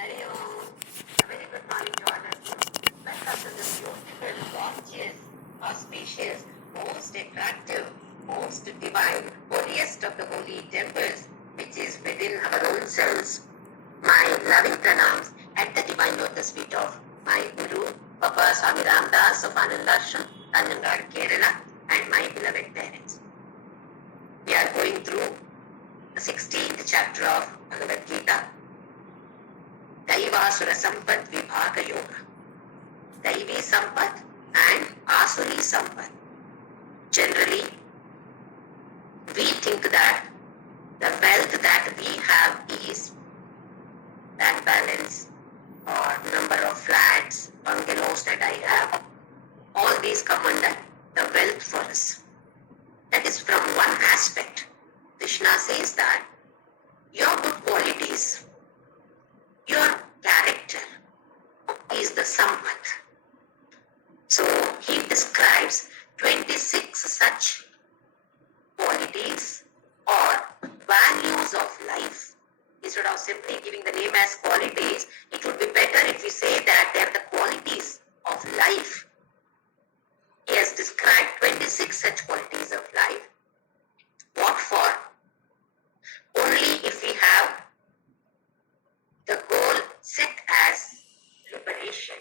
Hare Om. A very good morning to all of you. Welcome to this beautiful, gorgeous, auspicious, most attractive, most divine, holiest of the holy temples, which is within our own selves. My loving pranams at the divine lotus feet of my Guru, Papa Swami Ramdas of Anandashram, Anandad, Kerala, and my beloved parents. We are going through the 16th chapter of Bhagavadgita, Daivasura Sampat Vibhaga Yoga. Daivi Sampat and Asuri Sampat. Generally, we think that the wealth that we have is bank balance or number of flats, bungalows that I have. All these come under the wealth for us. That is from one aspect. Krishna says that your good qualities, your character is the sampat. So he describes 26 such qualities or values of life. Instead of simply giving the name as qualities, it would be better if we say that they are the qualities of life. He has described 26 such qualities of life. What for? Only if we have the goal set as liberation,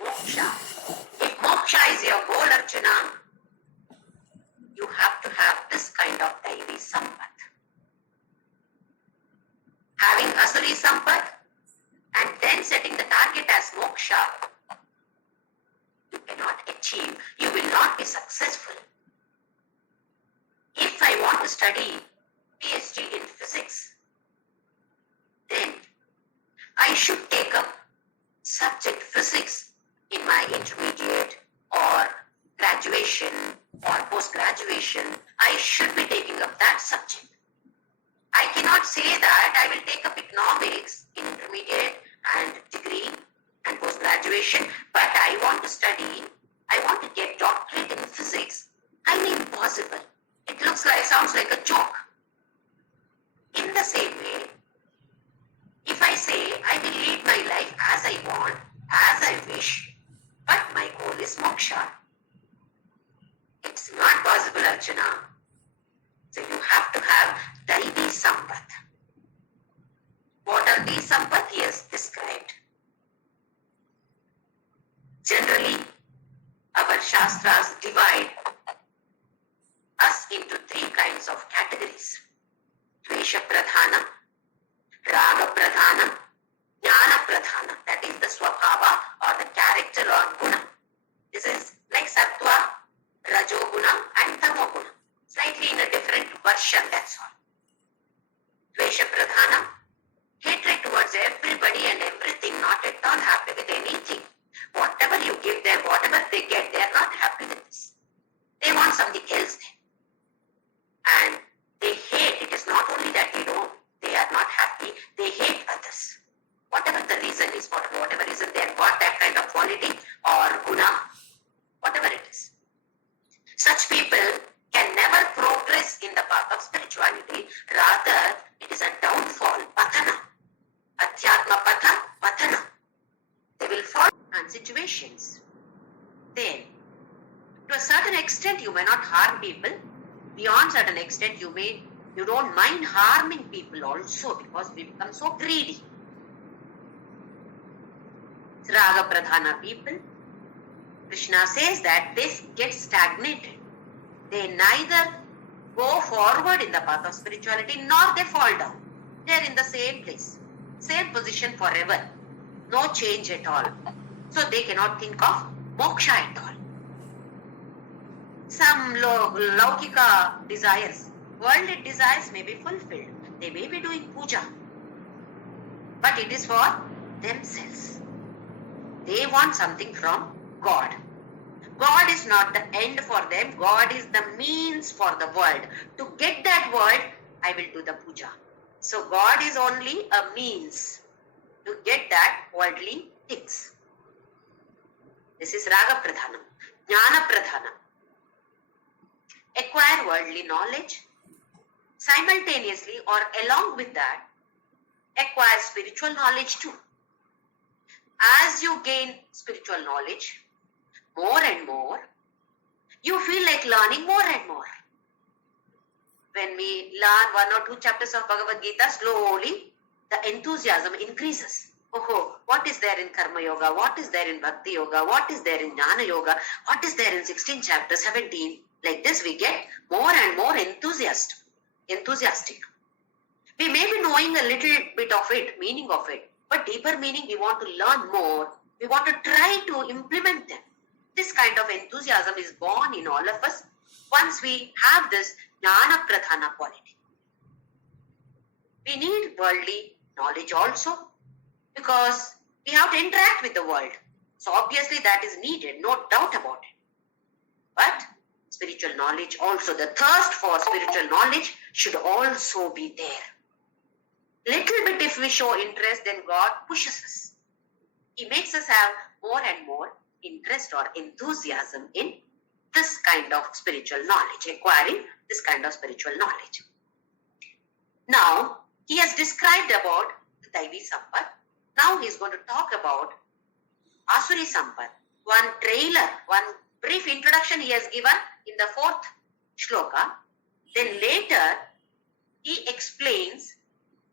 moksha. If moksha is your goal, Archana, you have to have this kind of Daivi Sampat. Having Asuri Sampat and then setting the target as moksha, you cannot achieve, you will not be successful. If I want to study PhD in physics, then I should take up subject physics in my intermediate or graduation or post-graduation. I should be taking up that subject. I cannot say that I will take up economics in intermediate and degree and post-graduation, but I want to study, I want to get doctorate in physics. Highly impossible. It sounds like a joke. In the same way, if I say I will lead my life as I want, as I wish, but my goal is moksha, it's not possible, Archana. So you have to have Daivi Sampat. What are these Sampat he has described? Generally, our Shastras divide us into three kinds of categories. Dvesha Pradhanam, Raga Pradhanam, Jnana Pradhanam. That is the Swabhava or the character or guna. This is like Sattva, Rajoguna and Tamoguna. Slightly in a different version, that's all. Dvesha Pradhanam, hatred towards everybody and everything, not at all happy with anything. Whatever you give them, whatever they get, they are not happy with this. They want something else then. And they hate, it is not only that they are not happy, they hate others. Whatever the reason is, for whatever reason they have got that kind of quality or guna, whatever it is. Such people can never progress in the path of spirituality. Rather, it is a downfall, patana. Adhyatma patha, patana. They will fall on situations. Then, to a certain extent, you may not harm people. Beyond certain extent, you don't mind harming people also, because we become so greedy. Raga Pradhana people, Krishna says that they get stagnated. They neither go forward in the path of spirituality nor they fall down. They are in the same place, same position forever. No change at all. So they cannot think of moksha at all. Some laukika desires, worldly desires may be fulfilled. They may be doing puja, but it is for themselves. They want something from God. God is not the end for them. God is the means for the world. To get that world, I will do the puja. So God is only a means to get that worldly things. This is Raga Pradhanam. Jnana Pradhanam. Acquire worldly knowledge. Simultaneously or along with that, acquire spiritual knowledge too. As you gain spiritual knowledge more and more, you feel like learning more and more. When we learn 1 or 2 chapters of Bhagavadgita, slowly the enthusiasm increases. Oh, what is there in Karma Yoga? What is there in Bhakti Yoga? What is there in Jnana Yoga? What is there in 16 chapters, 17? Like this, we get more and more enthusiastic. We may be knowing a little bit of it, meaning of it, but deeper meaning, we want to learn more. We want to try to implement them. This kind of enthusiasm is born in all of us once we have this Jnana Pradhana quality. We need worldly knowledge also because we have to interact with the world. So obviously that is needed, no doubt about it. But spiritual knowledge also, the thirst for spiritual knowledge should also be there. Little bit if we show interest, then God pushes us. He makes us have more and more interest or enthusiasm in this kind of spiritual knowledge, acquiring this kind of spiritual knowledge. Now, he has described about the Daivi Sampat. Now he is going to talk about Asuri Sampat. One trailer, one brief introduction he has given in the 4th Shloka. Then later, he explains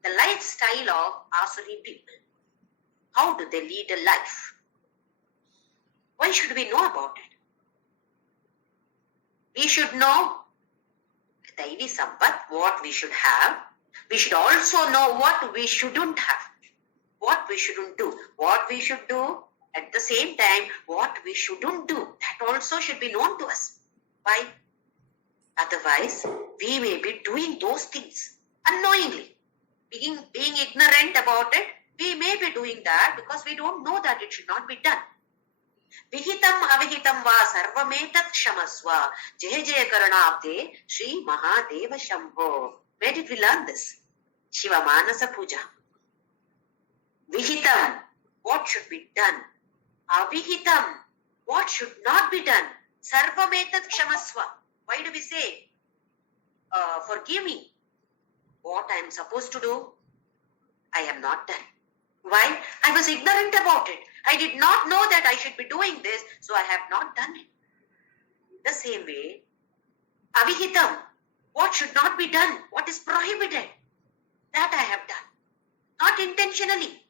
the lifestyle of Asuri people. How do they lead a life? Why should we know about it? We should know Daivi Sampat, what we should have. We should also know what we shouldn't have, what we shouldn't do, what we should do, at the same time, what we shouldn't do. That also should be known to us. Why? Otherwise, we may be doing those things unknowingly. Being ignorant about it, we may be doing that because we don't know that it should not be done. Vihitam avihitam va sarvametat kshamasva jaya jaya karanabde Shri Mahadeva Shambho. Where did we learn this? Shiva Manasa Puja. Vihitam, what should be done? Avihitam, what should not be done? Sarvametat kshamasva. Why do we say, forgive me? What I am supposed to do, I have not done. Why? I was ignorant about it. I did not know that I should be doing this, so I have not done it. The same way, avihitam, what should not be done, what is prohibited, that I have done. Not intentionally.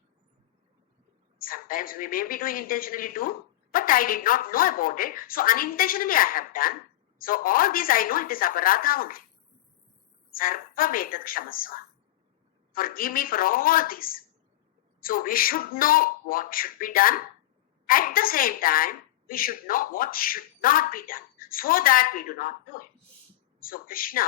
Sometimes we may be doing intentionally too, but I did not know about it, so unintentionally I have done. So all these I know it is aparadha only. Sarvametat kshamasva. Forgive me for all this. So we should know what should be done. At the same time, we should know what should not be done so that we do not do it. So Krishna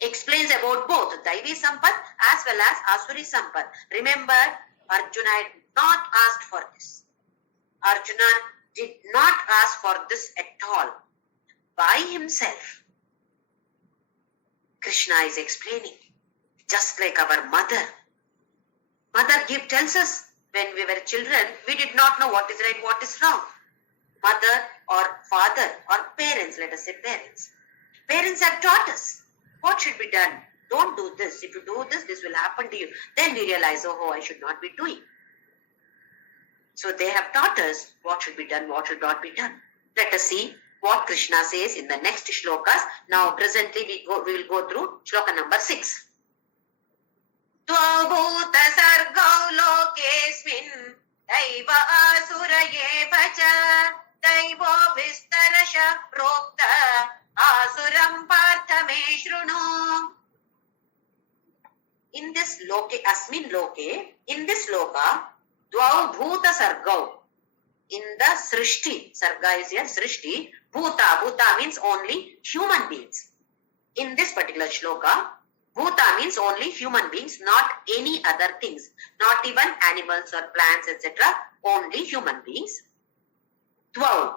explains about both Daivi Sampat as well as Asuri Sampat. Remember, Arjuna had not asked for this. Arjuna did not ask for this at all. By himself, Krishna is explaining. Just like our mother. Mother tells us when we were children, we did not know what is right, what is wrong. Mother or father or parents, let us say parents. Parents have taught us what should be done. Don't do this. If you do this, this will happen to you. Then we realize, oh, I should not be doing. So they have taught us what should be done, what should not be done. Let us see what Krishna says in the next shlokas. Now presently we will go through shloka number 6. Tvabhuta sargau lokesmin daiva asura eva cha daivo vistarasha prokta asuram partha me shrunu. In this loke, asmin loke, in this loka, dvau bhuta sargau. In the srishti, sarga is here, srishti, bhuta means only human beings. In this particular shloka, bhuta means only human beings, not any other things, not even animals or plants, etc. Only human beings. Dvau.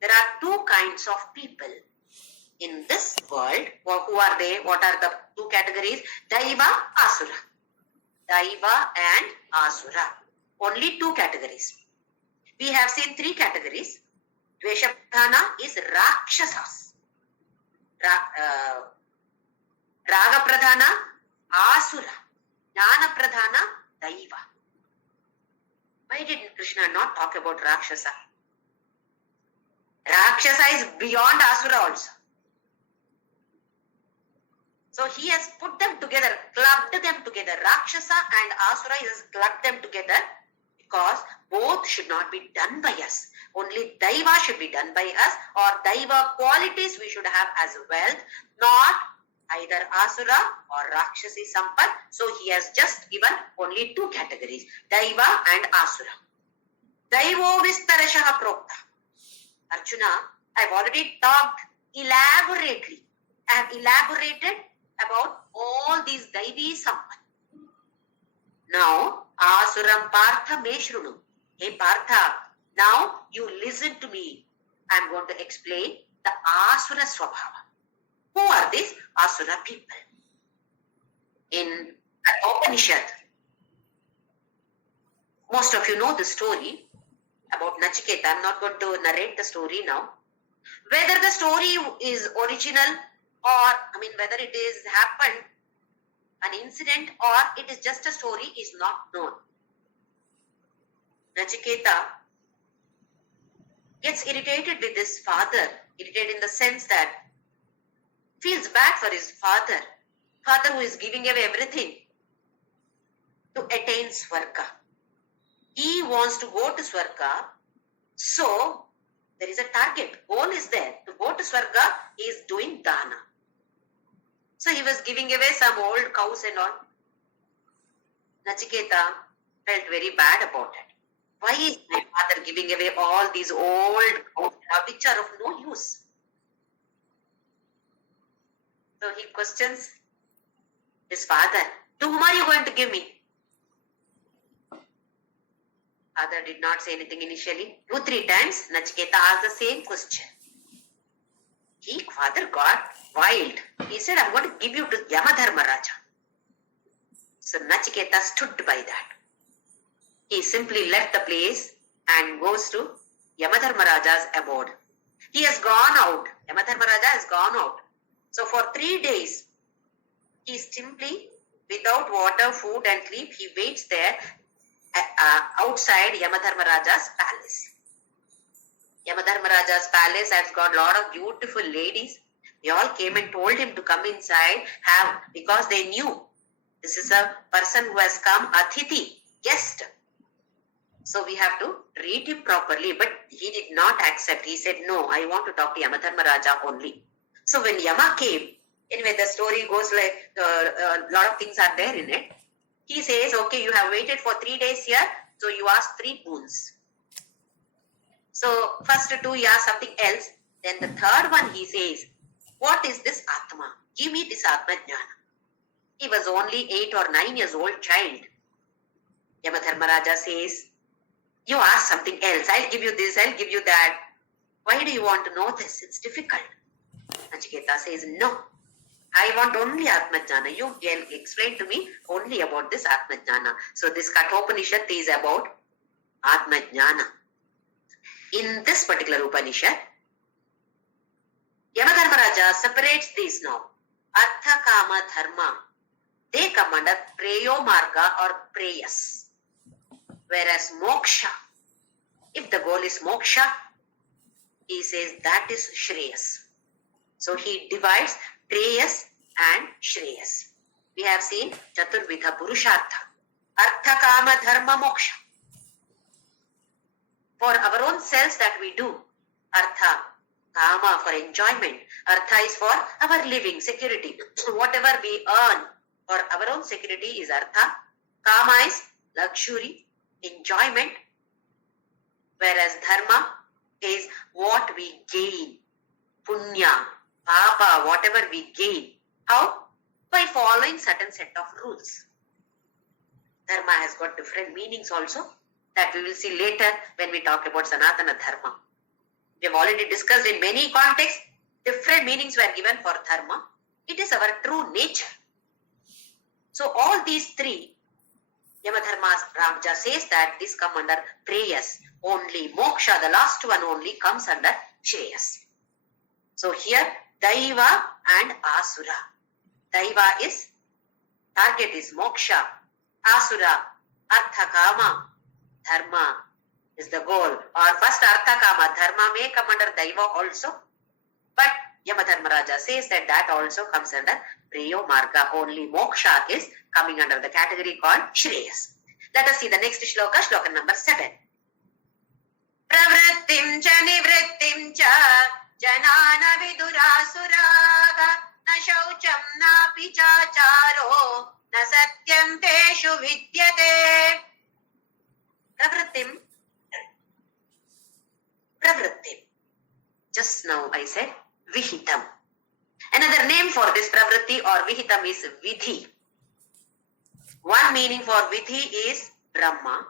There are two kinds of people in this world. Who are they? What are the two categories? Daiva, Asura. Daiva and Asura. Only two categories. We have seen three categories. Dvesha-pradhana is Rakshasas. Raga-pradhana, Asura. Jnana Pradhana Daiva. Why did Krishna not talk about Rakshasa? Rakshasa is beyond Asura also. So he has put them together, clubbed them together. Rakshasa and Asura, he has clubbed them together because both should not be done by us. Only Daiva should be done by us, or Daiva qualities we should have as wealth, not either Asura or Rakshasi Sampad. So he has just given only two categories, Daiva and Asura. Daivo Vistarashaha Prokta. Arjuna, I've already talked elaborately. I have elaborated about all these Daivi Sampad. Now, Asuram Partha Meshrunu. Hey Partha, now you listen to me. I am going to explain the Asura Swabhava. Who are these Asura people? In an Upanishad, most of you know the story about Nachiketa. I am not going to narrate the story now. Whether the story is original or, whether it is happened, an incident, or it is just a story is not known. Nachiketa gets irritated with his father, irritated in the sense that feels bad for his father who is giving away everything to attain Swarga. He wants to go to Swarga, so there is a target, goal is there. To go to Swarga, he is doing dana. So he was giving away some old cows and all. Nachiketa felt very bad about it. Why is my father giving away all these old cows which are of no use? So he questions his father, to whom are you going to give me? Father did not say anything initially. 2-3 times Nachiketa asked the same question. Father got wild. He said, I'm going to give you to Yamadharmaraja. So Nachiketa stood by that. He simply left the place and goes to Yamadharmaraja's abode. He has gone out. Yamadharmaraja has gone out. So for 3 days, he simply, without water, food and sleep, he waits there outside Yamadharmaraja's palace. Yamadharmaraja's palace has got a lot of beautiful ladies. They all came and told him to come inside, because they knew this is a person who has come, Athithi, guest. So we have to treat him properly, but he did not accept. He said, no, I want to talk to Yamadharmaraja only. So when Yama came, anyway, the story goes like a lot of things are there in it. He says, okay, you have waited for 3 days here, so you ask 3 boons. So first 2 he asked something else. Then the third one he says, what is this Atma? Give me this Atma Jnana. He was only 8 or 9 years old child. Yamadharmaraja says, you ask something else. I'll give you this, I'll give you that. Why do you want to know this? It's difficult. Nachiketa says, no. I want only Atma Jnana. You can explain to me only about this Atma Jnana. So this Kathopanishad is about Atma Jnana. In this particular Upanishad, Yamadharmaraja separates these now. Artha, Kama, Dharma. They come under Preyo Marga or Preyas. Whereas Moksha, if the goal is Moksha, he says that is Shreyas. So he divides Preyas and Shreyas. We have seen Chaturvidha Purushartha. Artha, Kama, Dharma, Moksha. For our own selves that we do. Artha, Kama for enjoyment. Artha is for our living, security. Whatever we earn for our own security is Artha. Kama is luxury, enjoyment. Whereas Dharma is what we gain. Punya, Papa, whatever we gain. How? By following certain set of rules. Dharma has got different meanings also. That we will see later when we talk about Sanatana Dharma. We have already discussed in many contexts, different meanings were given for Dharma. It is our true nature. So all these 3, Yamadharmaraja says that this come under Preyas. Only Moksha, the last one only, comes under Shreyas. So here, Daiva and Asura. Daiva is, target is Moksha. Asura, Artha, Kama, Dharma is the goal. Or first Artha, Kama, Dharma may come under Daiva also. But Yamadharmaraja says that that also comes under Preyo Marga. Only Moksha is coming under the category called Shreyas. Let us see the next shloka, shloka number 7. Pravrittim cha nivrittim cha janana vidurasuraga na shaucham na pichacharo na satyam teshu vidyate. Pravrittim. Just now I said Vihitam. Another name for this pravritti or Vihitam is Vidhi. One meaning for Vidhi is Brahma.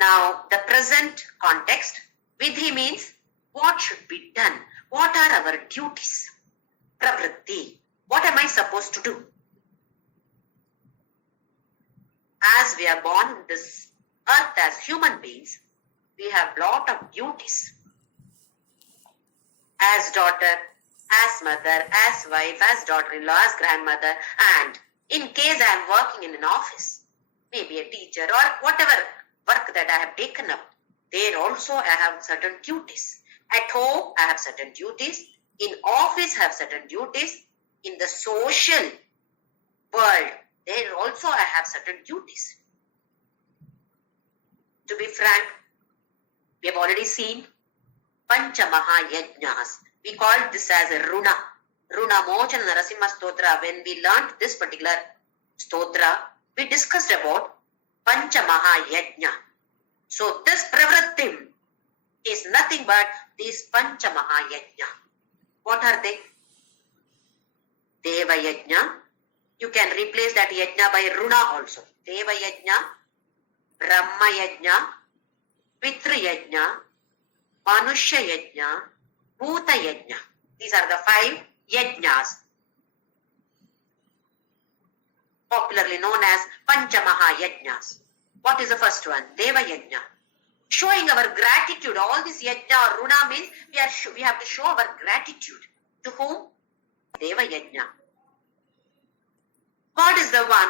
Now, the present context, Vidhi means what should be done. What are our duties? Pravritti. What am I supposed to do? As we are born in this earth as human beings, we have lot of duties. As daughter, as mother, as wife, as daughter-in-law, as grandmother, and in case I am working in an office, maybe a teacher or whatever work that I have taken up, there also I have certain duties. At home, I have certain duties. In office, I have certain duties. In the social world, there also I have certain duties. To be frank, we have already seen Pancha Mahayajnas. We call this as a Runa. Runa Mochana Narasimha Stotra. When we learnt this particular stotra, we discussed about Pancha Mahayajna. So this Pravrittim is nothing but these Pancha Mahayajna. What are they? Deva Yajna. You can replace that Yajna by Runa also. Deva Yajna, Brahma Yajna, Pitru Yajna, Manushya Yajna, Bhuta Yajna. These are the 5 Yajnas, popularly known as Panchamaha Yajnas. What is the first one? Deva Yajna. Showing our gratitude. All this Yajna or Runa means we have to show our gratitude. To whom? Deva Yajna. God is the one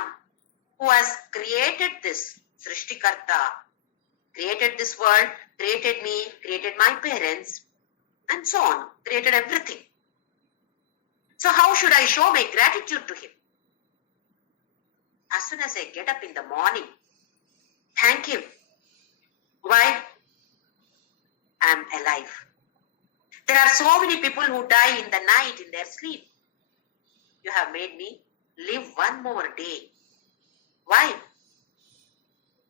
who has created this Srishtikarta, created this world, created me, created my parents, and so on, created everything. So how should I show my gratitude to him? As soon as I get up in the morning, thank him. Why? I am alive. There are so many people who die in the night in their sleep. You have made me live one more day. Why?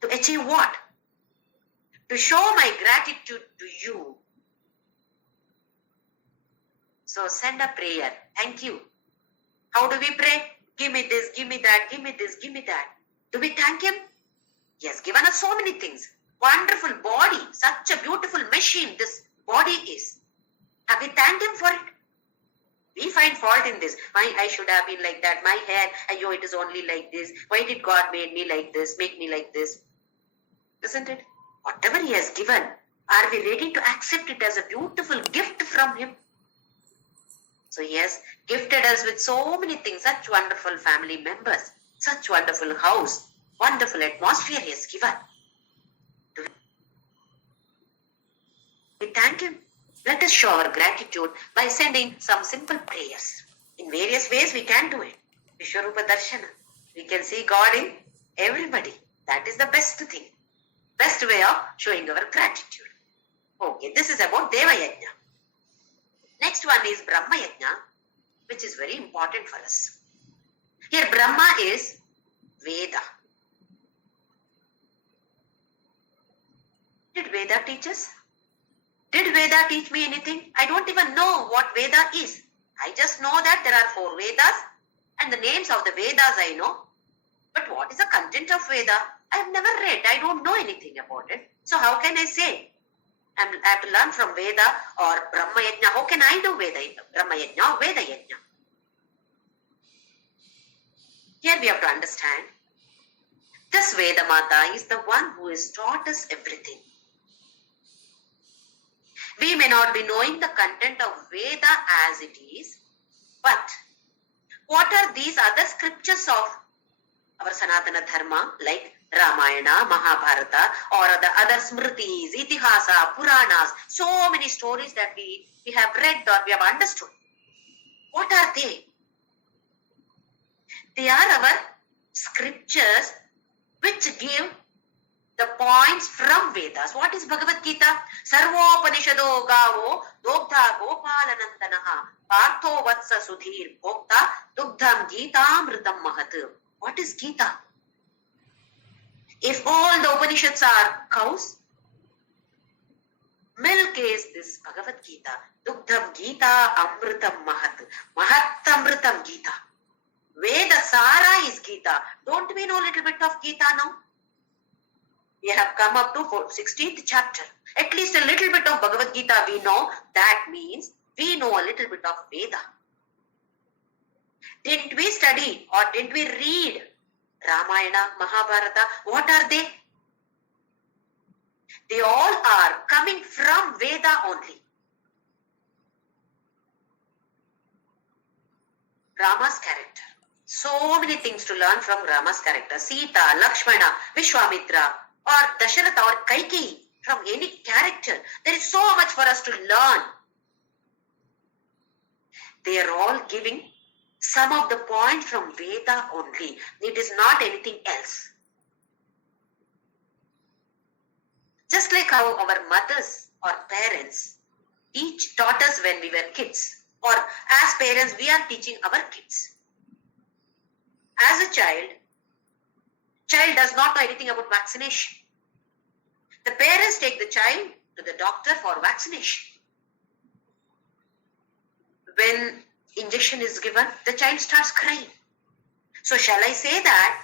To achieve what? To show my gratitude to you. So send a prayer. Thank you. How do we pray? Give me this, give me that, give me this, give me that. Do we thank him? He has given us so many things. Wonderful body. Such a beautiful machine this body is. Have we thanked him for it? We find fault in this. Why I should have been like that. My hair, it is only like this. Why did God make me like this, make me like this? Isn't it? Whatever he has given, are we ready to accept it as a beautiful gift from him? So he has gifted us with so many things, such wonderful family members, such wonderful house, wonderful atmosphere he has given. Do we thank him? Let us show our gratitude by sending some simple prayers. In various ways we can do it. Vishwarupa Darshana. We can see God in everybody. That is the best thing. Best way of showing our gratitude. Okay, this is about Deva Yajna. Next one is Brahma Yajna, which is very important for us. Here Brahma is Veda. Did Veda teach us? Did Veda teach me anything? I don't even know what Veda is. I just know that there are 4 Vedas and the names of the Vedas I know. But what is the content of Veda? I have never read. I don't know anything about it. So how can I say? I have to learn from Veda or Brahma Yajna. How can I do Veda, Brahma Yajna or Veda Yajna? Here we have to understand. This Veda Mata is the one who has taught us everything. We may not be knowing the content of Veda as it is, but what are these other scriptures of our Sanatana Dharma, like Ramayana, Mahabharata, or the other Smritis, Itihasa, Puranas, so many stories that we have read or we have understood. What are they? They are our scriptures which give the points from Vedas. What is Bhagavadgita? Sarvopanishado gavo dogdha gopalanandanaha partho vatsa sudhir bhokta dugdham geetamritam mahat. What is Gita? If all the Upanishads are cows, milk is this Bhagavad Gita. Dugdham Gita amritam mahat. Mahat amritam Gita. Veda Sara is Gita. Don't we know a little bit of Gita now? We have come up to 16th chapter. At least a little bit of Bhagavad Gita we know. That means we know a little bit of Veda. Didn't we study or didn't we read Ramayana, Mahabharata? What are they? They all are coming from Veda only. Rama's character. So many things to learn from Rama's character. Sita, Lakshmana, Vishwamitra, or Dasharatha or Kaikeyi, from any character. There is so much for us to learn. They are all giving some of the points from Veda only. It is not anything else. Just like how our mothers or parents taught us when we were kids, or as parents we are teaching our kids. As a child does not know anything about vaccination. The parents take the child to the doctor for vaccination. When injection is given, the child starts crying. So shall I say that,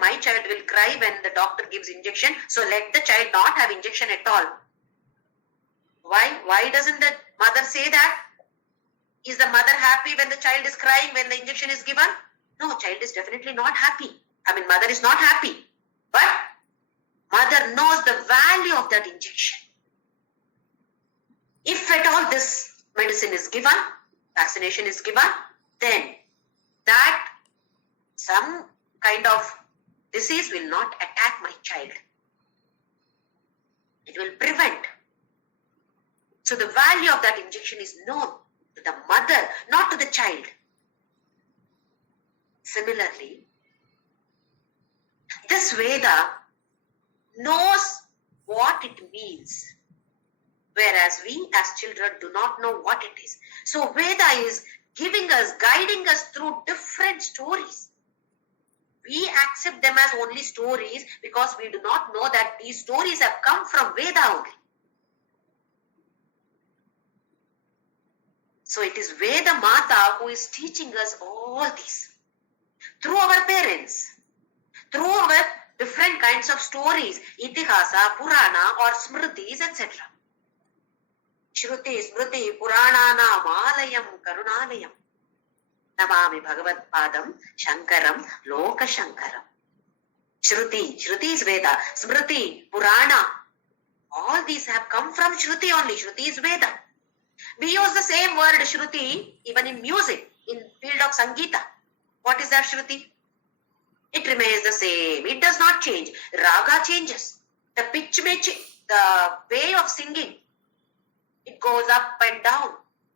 my child will cry when the doctor gives injection, so let the child not have injection at all? Why doesn't the mother say that? Is the mother happy when the child is crying when the injection is given? No, child is definitely not happy. Mother is not happy. But mother knows the value of that injection. If at all this medicine is given, vaccination is given, then that some kind of disease will not attack my child. It will prevent. So the value of that injection is known to the mother, not to the child. Similarly, this Veda knows what it means, whereas we as children do not know what it is. So Veda is giving us, guiding us through different stories. We accept them as only stories because we do not know that these stories have come from Veda only. So it is Veda Mata who is teaching us all this. Through our parents, through our different kinds of stories, Itihasa, Purana or Smritis, etc. Shruti, Smriti, Puranana, Malayam, Karunalayam. Namami Bhagavad Padam, Shankaram, Loka Shankaram. Shruti is Veda. Smriti, Purana. All these have come from Shruti only. Shruti is Veda. We use the same word Shruti even in music, in field of Sangeeta. What is that Shruti? It remains the same. It does not change. Raga changes. The pitch may change. The way of singing, it goes up and down.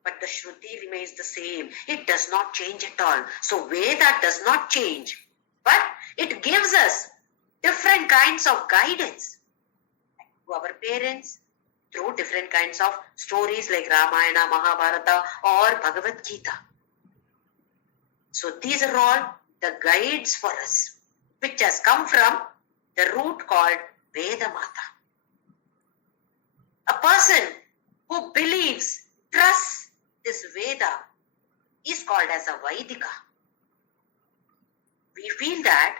But the Shruti remains the same. It does not change at all. So Veda does not change. But it gives us different kinds of guidance to our parents through different kinds of stories like Ramayana, Mahabharata or Bhagavad Gita. So these are all the guides for us, which has come from the root called Veda Mata. A person who believes, trusts this Veda is called as a Vaidika. We feel that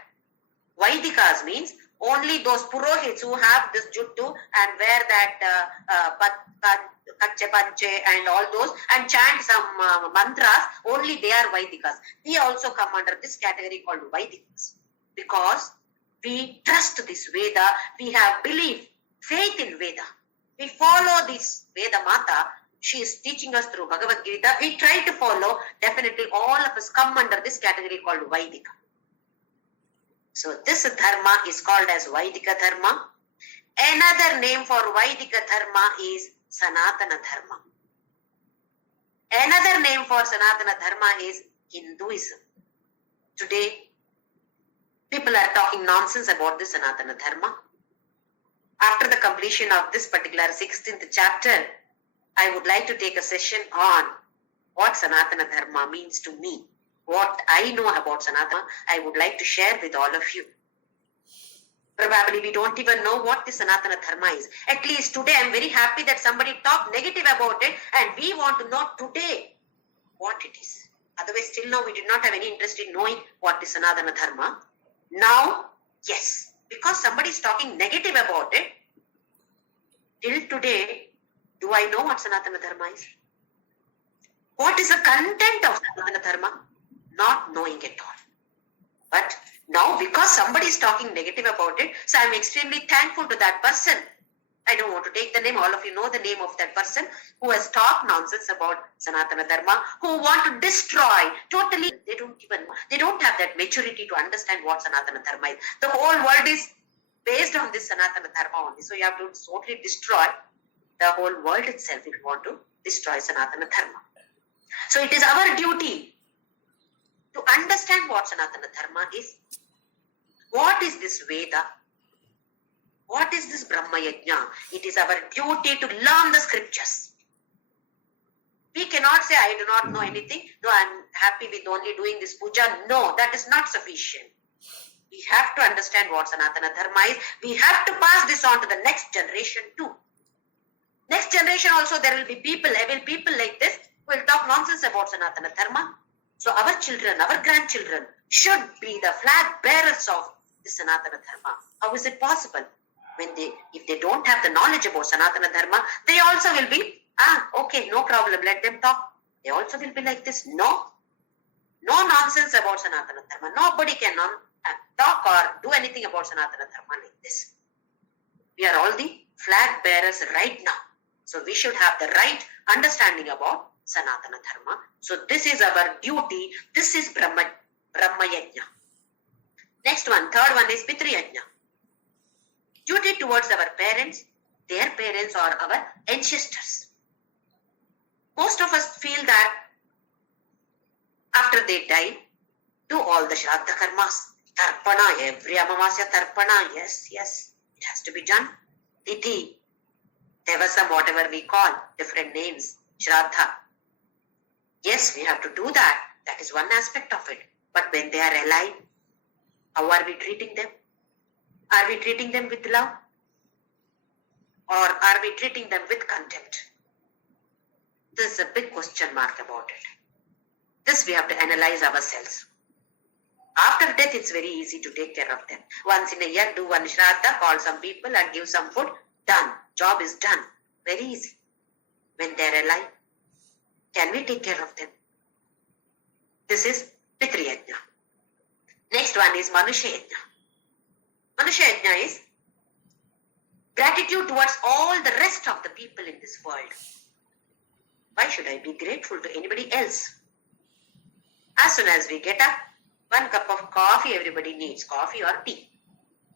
Vaidikas means only those Purohits who have this juttu and wear that kache panche and all those and chant some mantras, only they are Vaidikas. We also come under this category called Vaidikas because we trust this Veda, we have belief, faith in Veda. We follow this Veda Mata. She is teaching us through Bhagavad Gita. We try to follow. Definitely all of us come under this category called Vaidika. So this dharma is called as Vaidika dharma. Another name for Vaidika dharma is Sanatana dharma. Another name for Sanatana dharma is Hinduism. Today, people are talking nonsense about this Sanatana dharma. After the completion of this particular 16th chapter, I would like to take a session on what Sanatana dharma means to me. What I know about Sanatana, I would like to share with all of you. Probably we don't even know what the Sanatana dharma is. At least today I am very happy that somebody talked negative about it, and we want to know today what it is. Otherwise, till now we did not have any interest in knowing what is Sanatana dharma. Now, yes, because somebody is talking negative about it, till today, do I know what Sanatana dharma is? What is the content of Sanatana dharma? Not knowing at all. But now, because somebody is talking negative about it, so I am extremely thankful to that person. I don't want to take the name. All of you know the name of that person who has talked nonsense about Sanatana dharma, who want to destroy totally. They don't have that maturity to understand what Sanatana dharma is. The whole world is based on this Sanatana dharma only. So you have to totally destroy the whole world itself if you want to destroy Sanatana dharma. So it is our duty to understand what Sanatana dharma is. What is this Veda? What is this Brahma Yajna? It is our duty to learn the scriptures. We cannot say, I do not know anything. No, I am happy with only doing this puja. No, that is not sufficient. We have to understand what Sanatana dharma is. We have to pass this on to the next generation too. Next generation also there will be people like this who will talk nonsense about Sanatana dharma. So our children, our grandchildren should be the flag bearers of the Sanatana dharma. How is it possible? If they don't have the knowledge about Sanatana dharma, they also will be, okay, no problem, let them talk. They also will be like this. No nonsense about Sanatana dharma. Nobody can talk or do anything about Sanatana dharma like this. We are all the flag bearers right now. So we should have the right understanding about Sanatana dharma. So this is our duty. This is Brahma Yajna. Next one, third one is Pitri Yajna. Duty towards our parents. Their parents are our ancestors. Most of us feel that after they die, do all the Shraddha karmas. Tarpana, every Amavasya Tarpana. Yes, it has to be done. Tithi, Devasam, whatever we call, different names, Shraddha. Yes, we have to do that. That is one aspect of it. But when they are alive, how are we treating them? Are we treating them with love? Or are we treating them with contempt? This is a big question mark about it. This we have to analyze ourselves. After death, it's very easy to take care of them. Once in a year, do one Shraddha, call some people and give some food. Done. Job is done. Very easy. When they're alive, can we take care of them? This is Pitri Yajna. Next one is Manusha Yajna. Manusha Yajna is gratitude towards all the rest of the people in this world. Why should I be grateful to anybody else? As soon as we get up, 1 cup of coffee everybody needs, coffee or tea.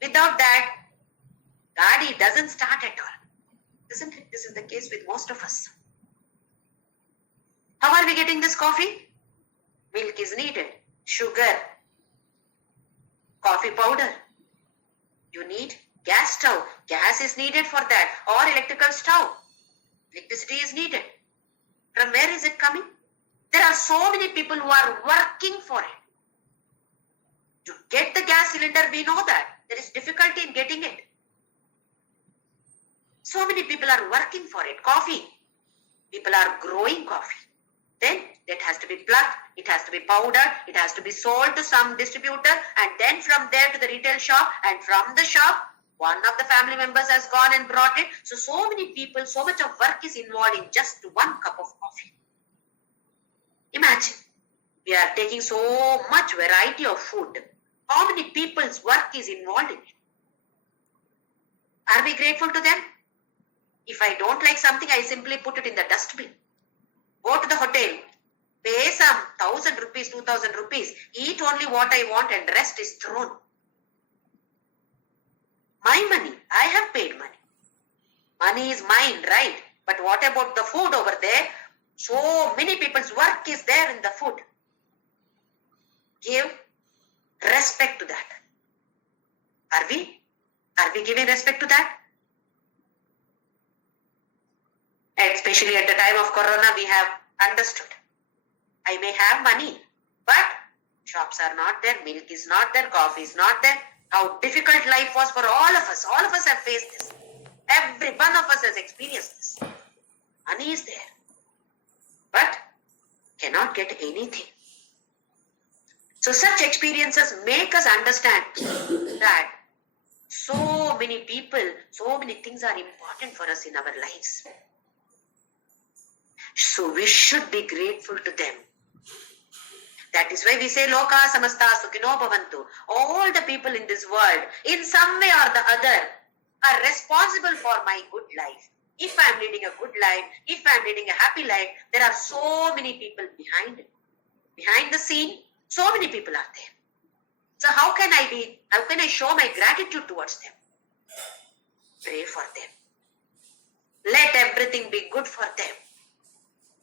Without that, Gadi doesn't start at all. Isn't it? This is the case with most of us. How are we getting this coffee? Milk is needed, sugar, coffee powder. You need gas stove. Gas is needed for that, or electrical stove. Electricity is needed. From where is it coming? There are so many people who are working for it. To get the gas cylinder, we know that. There is difficulty in getting it. So many people are working for it. Coffee. People are growing coffee. Then it has to be plucked, it has to be powdered, it has to be sold to some distributor, and then from there to the retail shop, and from the shop, one of the family members has gone and brought it. So many people, so much of work is involved in just 1 cup of coffee. Imagine, we are taking so much variety of food. How many people's work is involved in it? Are we grateful to them? If I don't like something, I simply put it in the dustbin. Go to the hotel, pay some 1,000 rupees, 2,000 rupees, eat only what I want and rest is thrown. Money is mine, right? But what about the food over there? So many people's work is there in the food. Give respect to that. Are we? Are we giving respect to that? Especially at the time of Corona, we have understood. I may have money, but shops are not there, milk is not there, coffee is not there. How difficult life was for all of us. All of us have faced this. Every one of us has experienced this. Money is there, but cannot get anything. So such experiences make us understand that so many people, so many things are important for us in our lives. So we should be grateful to them. That is why we say Loka samasta sukhino bhavantu. All the people in this world, in some way or the other, are responsible for my good life. If I am leading a good life, if I am leading a happy life, there are so many people behind it. Behind the scene, so many people are there. So how can I show my gratitude towards them? Pray for them. Let everything be good for them.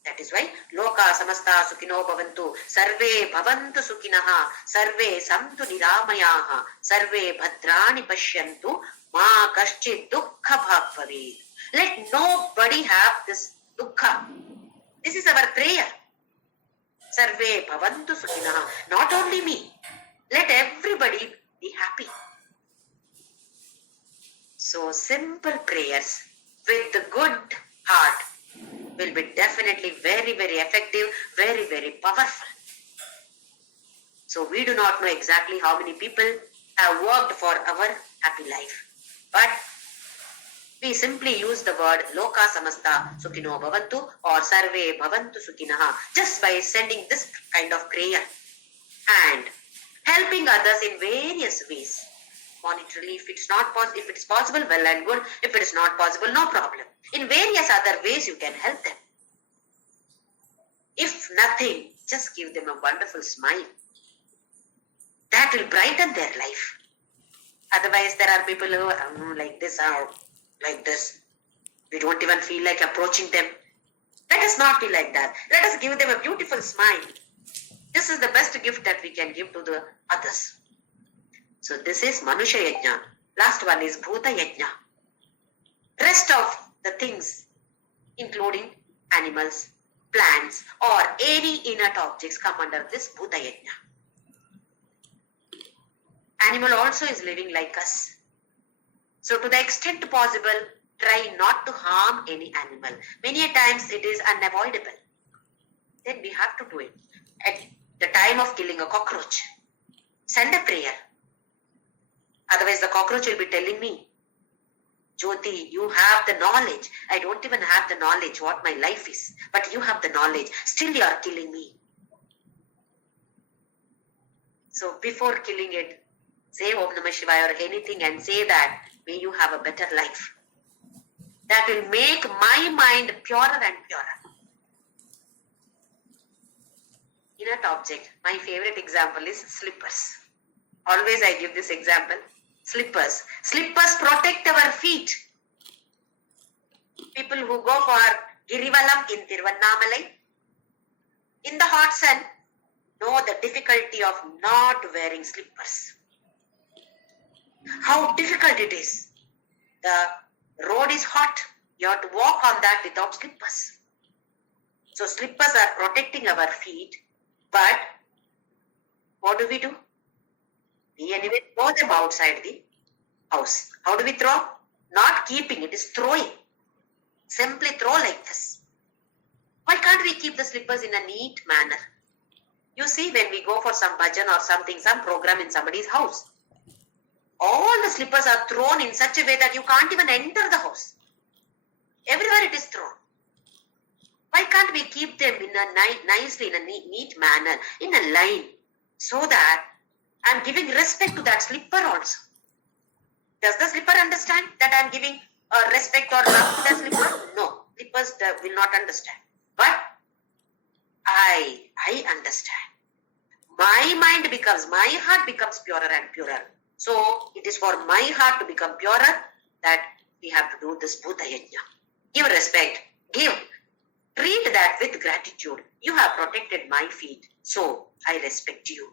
That is why Loka samasta sukhino bhavantu, sarve bhavantu sukhinaha, sarve santu niramayaha, sarve bhadrani pashyantu, ma kaschid dukkha bhag bhavet. Let nobody have this dukkha. This is our prayer. Sarve bhavantu sukhinaha. Not only me. Let everybody be happy. So simple prayers with the good heart will be definitely very, very effective, very, very powerful. So we do not know exactly how many people have worked for our happy life. But we simply use the word Loka samasta sukhino bhavantu or sarve bhavantu sukhinaha just by sending this kind of prayer and helping others in various ways. Monetarily, if it is possible, well and good. If it is not possible, no problem. In various other ways, you can help them. If nothing, just give them a wonderful smile. That will brighten their life. Otherwise, there are people who are like this or like this. We don't even feel like approaching them. Let us not be like that. Let us give them a beautiful smile. This is the best gift that we can give to the others. So this is Manusha Yajna. Last one is Bhuta Yajna. Rest of the things, including animals, plants, or any inert objects come under this Bhuta Yajna. Animal also is living like us. So to the extent possible, try not to harm any animal. Many a times it is unavoidable. Then we have to do it. At the time of killing a cockroach, send a prayer. Otherwise the cockroach will be telling me, Jyoti, you have the knowledge. I don't even have the knowledge what my life is. But you have the knowledge. Still you are killing me. So before killing it, say Om Namah Shivaya or anything and say that, may you have a better life. That will make my mind purer and purer. Inert object. My favorite example is slippers. Always I give this example. Slippers. Slippers protect our feet. People who go for Girivalam in Tiruvannamalai, in the hot sun, know the difficulty of not wearing slippers. How difficult it is. The road is hot. You have to walk on that without slippers. So slippers are protecting our feet. But what do? We anyway throw them outside the house. How do we throw? Not keeping, it is throwing. Simply throw like this. Why can't we keep the slippers in a neat manner? You see, when we go for some bhajan or something, some program in somebody's house, all the slippers are thrown in such a way that you can't even enter the house. Everywhere it is thrown. Why can't we keep them in a nicely, in a neat manner, in a line, so that I'm giving respect to that slipper also? Does the slipper understand that I'm giving respect or love to the slipper? No, slippers will not understand. But I understand. My heart becomes purer and purer. So it is for my heart to become purer that we have to do this Bhuta Yajna. Give respect, treat that with gratitude. You have protected my feet, so I respect you.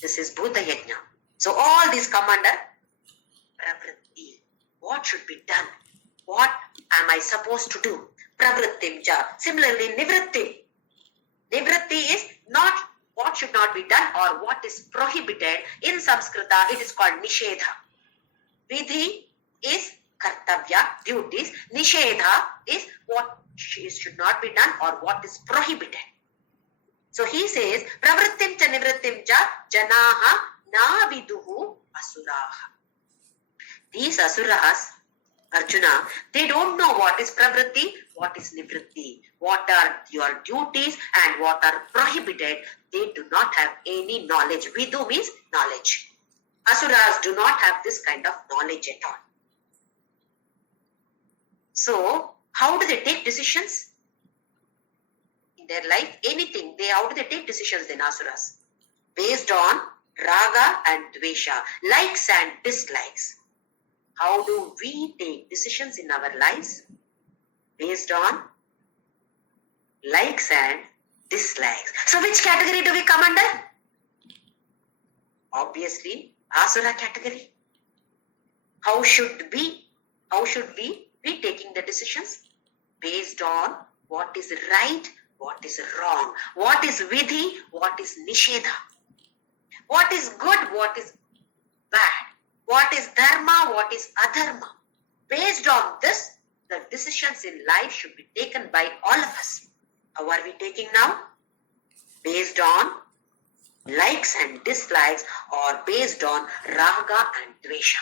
This is Bhuta Yajna. So all these come under pravritti. What should be done? What am I supposed to do? Pravrittim cha. Similarly, nivritti. Nivritti is not what should not be done or what is prohibited. In Sanskrita, it is called nishedha. Vidhi is kartavya, duties. Nishedha is what should not be done or what is prohibited. So he says, pravrittim cha nivrittim cha janaha na viduhu asuraha. These asuras, Arjuna, they don't know what is pravritti, what is nivritti, what are your duties and what are prohibited. They do not have any knowledge. Vidu means knowledge. Asuras do not have this kind of knowledge at all. So, how do they take decisions? In their life, anything, how do they take decisions then, Asuras? Based on raga and dvesha, likes and dislikes. How do we take decisions in our lives? Based on likes and dislikes. So which category do we come under? Obviously, Asura category. How should we be taking the decisions? Based on what is right, what is wrong, what is vidhi, what is nishedha, what is good, what is bad, what is dharma, what is adharma. Based on this, the decisions in life should be taken by all of us. How are we taking now? Based on likes and dislikes or based on raga and dvesha.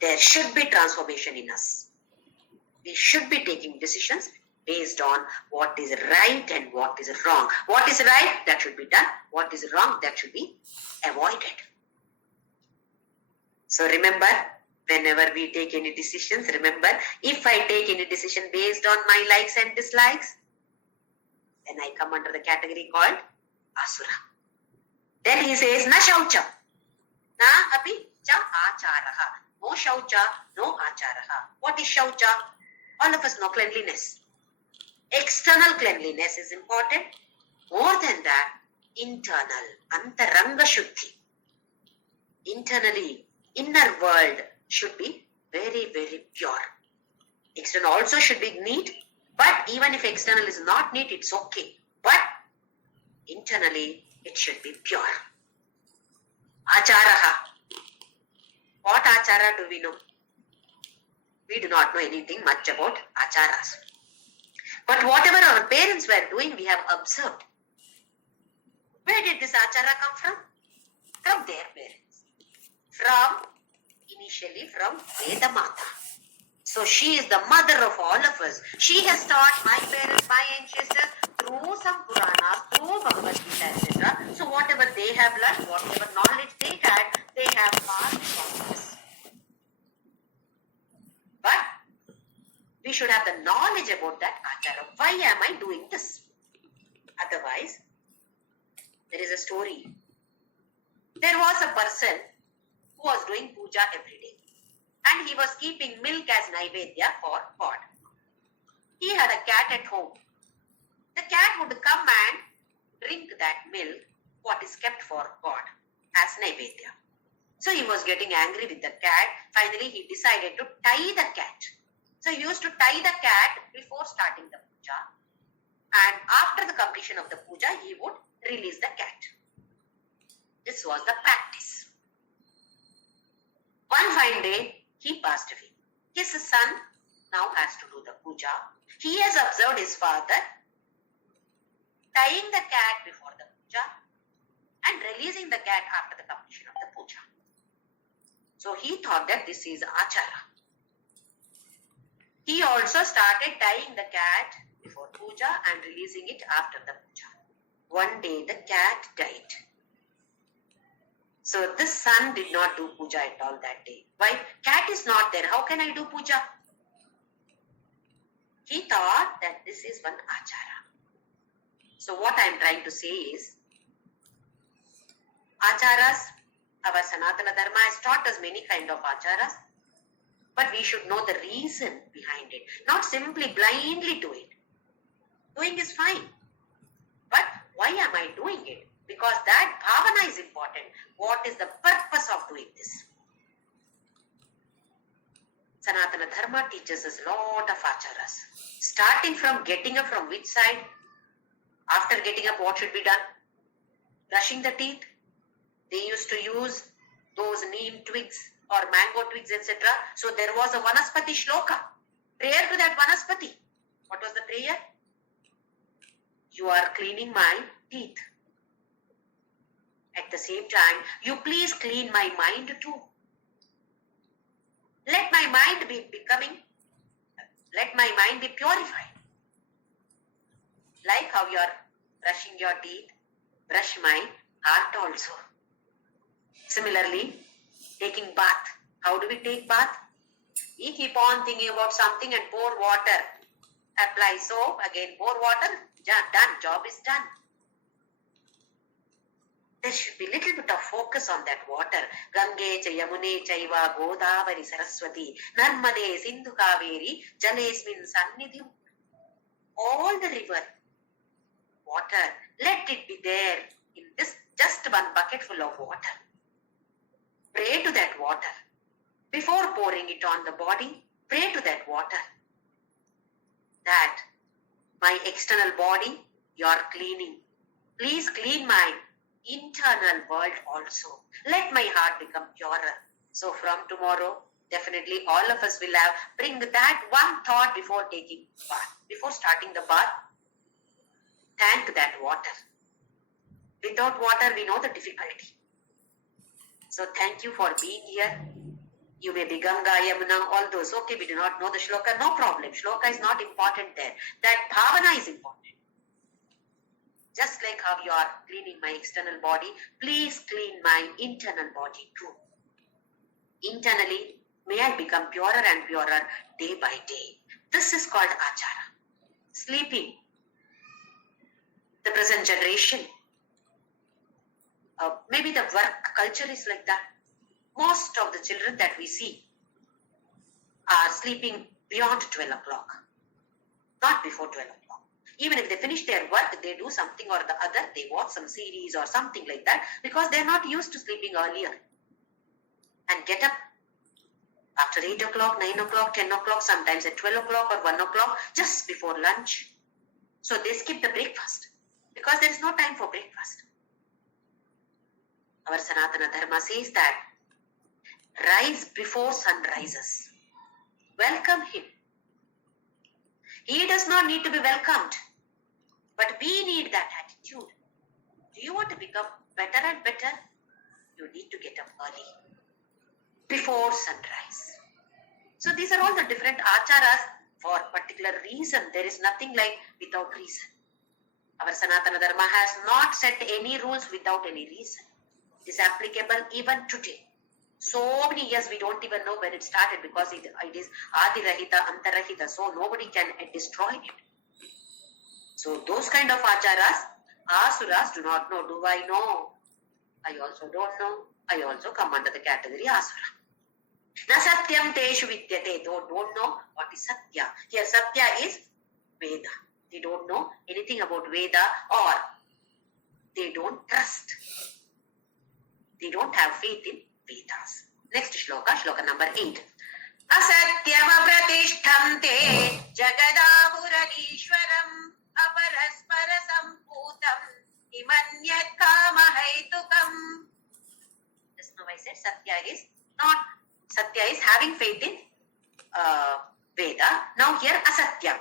There should be transformation in us. We should be taking decisions based on what is right and what is wrong. What is right, that should be done. What is wrong, that should be avoided. So remember, whenever we take any decisions, remember, if I take any decision based on my likes and dislikes, then I come under the category called Asura. Then he says, na shaucha, na api cha acharaha. No shaucha, no acharaha. What is shaucha? All of us know cleanliness. External cleanliness is important. More than that, internal, antaranga shuddhi. Internally, inner world should be very, very pure. External also should be neat, but even if external is not neat, it's okay. But internally, it should be pure. Acharaha. What achara do we know? We do not know anything much about acharas. But whatever our parents were doing, we have observed. Where did this achara come from? From their parents. Initially from Vedamata. So she is the mother of all of us. She has taught my parents, my ancestors through some Puranas, through Bhagavadgita, etc. So whatever they have learned, whatever knowledge they had, they have passed on us. But we should have the knowledge about that achara. Why am I doing this? Otherwise, there is a story. There was a person who was doing puja every day. And he was keeping milk as naivedya for God. He had a cat at home. The cat would come and drink that milk, what is kept for God, as naivedya. So he was getting angry with the cat. Finally, he decided to tie the cat. So he used to tie the cat before starting the puja. And after the completion of the puja, he would release the cat. This was the practice. One fine day, he passed away. His son now has to do the puja. He has observed his father tying the cat before the puja and releasing the cat after the completion of the puja. So he thought that this is achara. He also started tying the cat before puja and releasing it after the puja. One day the cat died. So this son did not do puja at all that day. Why? Cat is not there. How can I do puja? He thought that this is one achara. So what I am trying to say is, acharas, our Sanatana Dharma has taught us many kind of acharas. But we should know the reason behind it, not simply blindly do it. Doing is fine. But why am I doing it? Because that bhavana is important. What is the purpose of doing this? Sanatana Dharma teaches us a lot of acharas. Starting from getting up from which side? After getting up, what should be done? Brushing the teeth. They used to use those neem twigs or mango twigs, etc. So there was a Vanaspati Shloka. Prayer to that Vanaspati. What was the prayer? You are cleaning my teeth. At the same time, you please clean my mind too. Let my mind be purified. Like how you are brushing your teeth, brush my heart also. Similarly, taking bath. How do we take bath? We keep on thinking about something and pour water. Apply soap, again pour water, done, job is done. There should be little bit of focus on that water. Gange cha Yamune chaiva Godavari Saraswati Narmade Sindhu Kaveri Jalesmin Sannidhi. All the river water, let it be there in this just one bucket full of water. Pray to that water. Before pouring it on the body, pray to that water. That my external body, you are cleaning. Please clean my internal world also. Let my heart become purer. So from tomorrow, definitely all of us will bring that one thought before taking bath. Before starting the bath, thank that water. Without water, we know the difficulty. So thank you for being here. You may be Ganga, Yamuna, all those. Okay, we do not know the Shloka, no problem. Shloka is not important there. That bhavana is important. Just like how you are cleaning my external body, please clean my internal body too. Internally, may I become purer and purer day by day. This is called achara. Sleeping. The present generation, maybe the work culture is like that. Most of the children that we see are sleeping beyond 12 o'clock, not before 12 o'clock. Even if they finish their work, they do something or the other, they watch some series or something like that, because they're not used to sleeping earlier. And get up after 8 o'clock, 9 o'clock, 10 o'clock, sometimes at 12 o'clock or 1 o'clock, just before lunch. So they skip the breakfast because there is no time for breakfast. Our Sanatana Dharma says that rise before sun rises. Welcome him. He does not need to be welcomed, but we need that attitude. Do you want to become better and better? You need to get up early, before sunrise. So these are all the different acharas for particular reason. There is nothing like without reason. Our Sanatana Dharma has not set any rules without any reason. It is applicable even today. So many years we don't even know when it started because it is Adirahita, Antarahita, so nobody can destroy it. So those kind of acharas, asuras do not know. Do I know? I also don't know. I also come under the category asura. Na satyam teshu vidyate. They don't know what is satya. Here satya is Veda. They don't know anything about Veda or they don't trust. They don't have faith in Vedas. Next shloka, shloka number 8. Asatyama pratishthante jagadahuradishwaram aparaspara samputam imanyat kama haitukam. Just now I said Satya is having faith in Veda. Now here asatyam.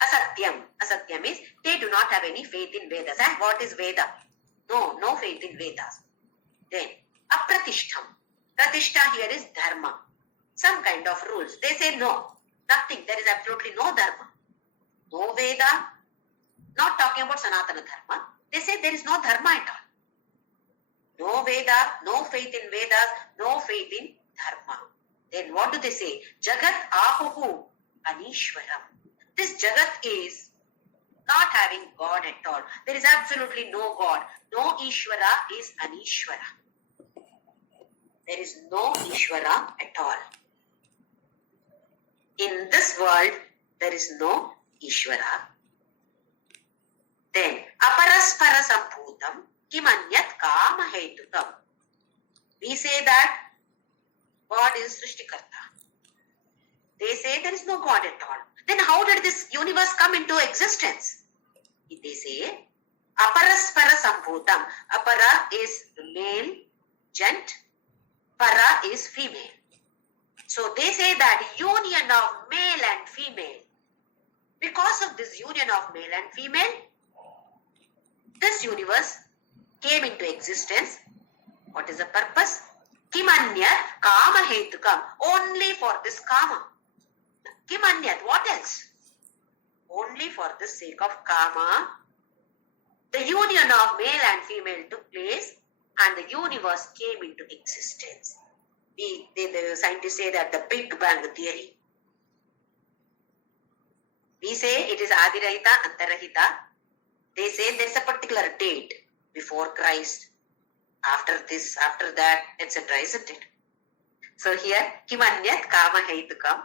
Asatyam is they do not have any faith in Vedas. And what is Veda? No faith in Vedas. Then apratishtham. Pratishtha here is dharma. Some kind of rules. They say no. Nothing. There is absolutely no dharma. No Veda. Not talking about Sanatana Dharma. They say there is no dharma at all. No Veda, no faith in Vedas, no faith in dharma. Then what do they say? Jagat ahuhu anishwaram. This Jagat is not having God at all. There is absolutely no God. No Ishvara is Anishvara. There is no Ishvara at all. In this world, there is no Ishvara. Then, aparaspara sambhutam kimanyat kama hetutam. We say that God is Srishtikarta. They say there is no God at all. Then how did this universe come into existence? They say, aparaspara sambhutam. Apara is male, gent. Para is female. So they say that union of male and female. Because of this union of male and female, this universe came into existence. What is the purpose? Kimanyat kama hetukam. Only for this kama. Kimanyat, what else? Only for the sake of kama, the union of male and female took place and the universe came into existence. The scientists say that the Big Bang theory. We say it is Adirahita, Antarahita. They say there is a particular date before Christ, after this, after that, etc. Isn't it? So here, Kimanyat Kama Heitukam.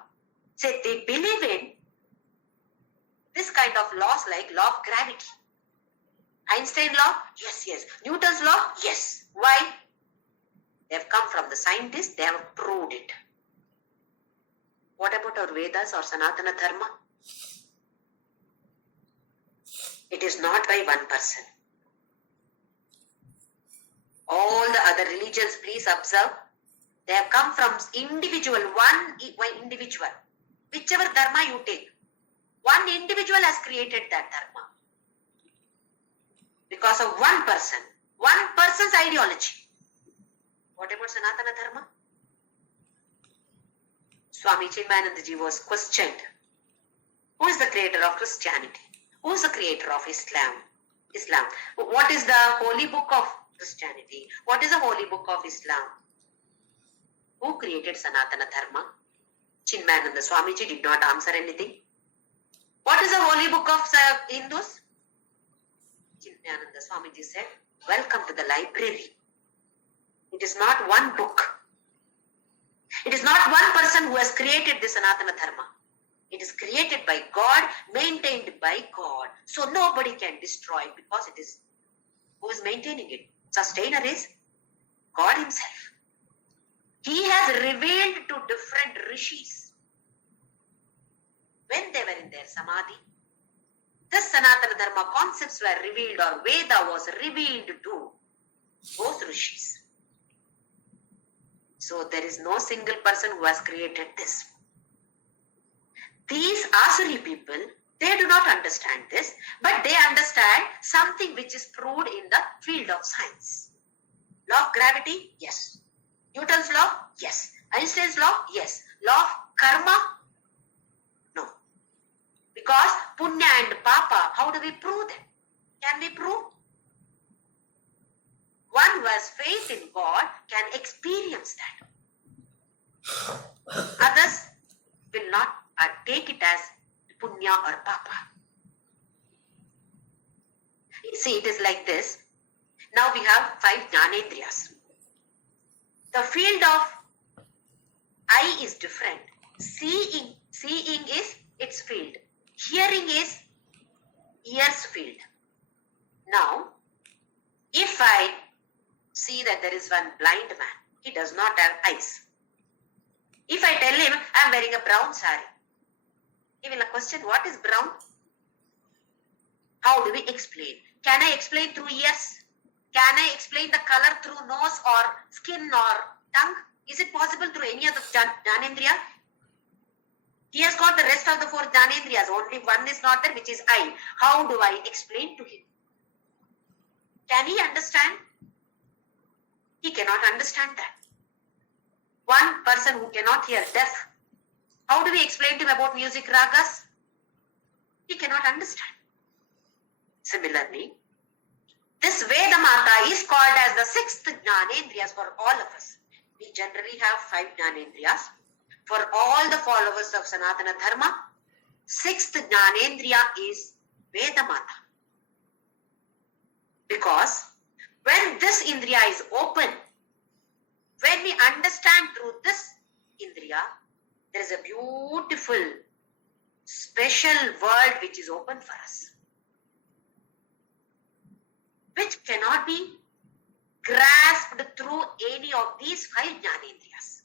Say they believe in this kind of laws like law of gravity. Einstein law? Yes, yes. Newton's law? Yes. Why? They have come from the scientists, they have proved it. What about our Vedas or Sanatana Dharma? It is not by one person. All the other religions, please observe, they have come from individual, one individual. Whichever dharma you take, one individual has created that dharma. Because of one person's ideology. What about Sanatana Dharma? Swami Chinmayanandaji was questioned. Who is the creator of Christianity? Who is the creator of Islam? What is the holy book of Christianity? What is the holy book of Islam? Who created Sanatana Dharma? Chinmayananda Swamiji did not answer anything. What is the holy book of Hindus? Chinmayananda Swamiji said, welcome to the library. It is not one book. It is not one person who has created this Sanatana Dharma. It is created by God, maintained by God. So nobody can destroy it because it is, who is maintaining it? Sustainer is God himself. He has revealed to different rishis. When they were in their samadhi, this Sanatana Dharma concepts were revealed, or Veda was revealed to those rishis. So there is no single person who has created this. These Asuri people, they do not understand this, but they understand something which is proved in the field of science. Law of gravity? Yes. Newton's law? Yes. Einstein's law? Yes. Law of karma? No. Because punya and papa, how do we prove them? Can we prove? One who has faith in God can experience that. Others will not take it as punya or papa. You see, it is like this. Now we have 5 jnanendriyas. The field of eye is different. Seeing is its field. Hearing is ear's field. Now, if I see that there is one blind man, he does not have eyes. If I tell him I am wearing a brown sari, he will question, what is brown? How do we explain? Can I explain through ears? Can I explain the color through nose or skin or tongue? Is it possible through any of the jnanendriya? He has got the rest of the 4 jnanendriyas. Only one is not there, which is eye. How do I explain to him? Can he understand? He cannot understand that. One person who cannot hear, deaf, how do we explain to him about music ragas? He cannot understand. Similarly, this Veda Mata is called as the 6th Jnanendriyas for all of us. We generally have 5 Jnanendriyas. For all the followers of Sanatana Dharma, 6th Jnanendriya is Veda Mata. Because when this Indriya is open, when we understand through this Indriya, there is a beautiful, special world which is open for us, which cannot be grasped through any of these 5 jnanendriyas.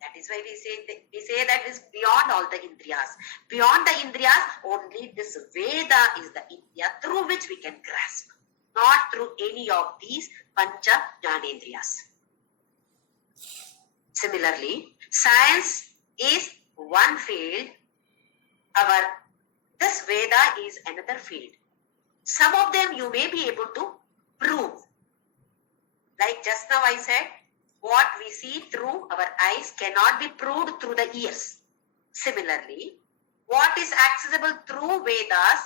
That is why we say that is beyond all the indriyas. Beyond the indriyas, only this Veda is the indriya through which we can grasp, not through any of these pancha jnanendriyas. Similarly, science is one field. This Veda is another field. Some of them you may be able to prove. Like just now I said, what we see through our eyes cannot be proved through the ears. Similarly, what is accessible through Vedas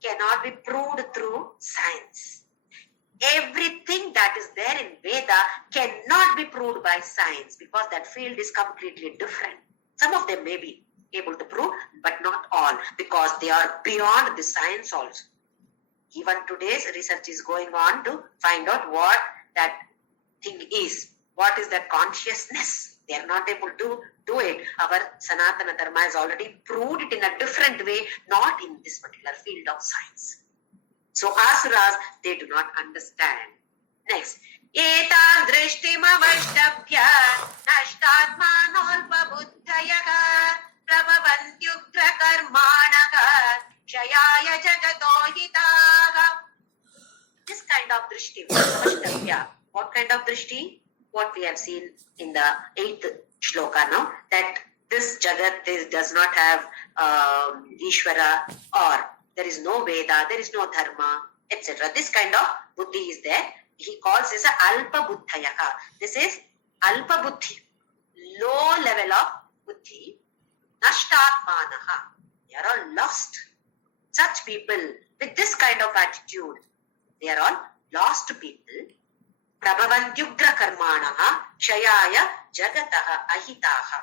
cannot be proved through science. Everything that is there in Veda cannot be proved by science because that field is completely different. Some of them may be able to prove, but not all, because they are beyond the science also. Even today's research is going on to find out what that thing is. What is that consciousness? They are not able to do it. Our Sanatana Dharma has already proved it in a different way, not in this particular field of science. So Asuras, they do not understand. Next. Etam drishtim avashtabhya nashtatmanolpa buddhayaha prabhavantyugra karmanaha shayaya jagato hitaha. This kind of drishti, avashtabhya. What kind of drishti? What we have seen in the 8th shloka now, that this Jagat does not have Ishvara, or there is no Veda, there is no Dharma, etc. This kind of buddhi is there. He calls this a Alpa Buddhayaka. This is Alpa Buddhi, low level of buddhi. Nashtatmanaha. They are all lost. Such people with this kind of attitude, they are all lost people. Prabhavantyugra karmanaha shayaya jagataha ahitaha.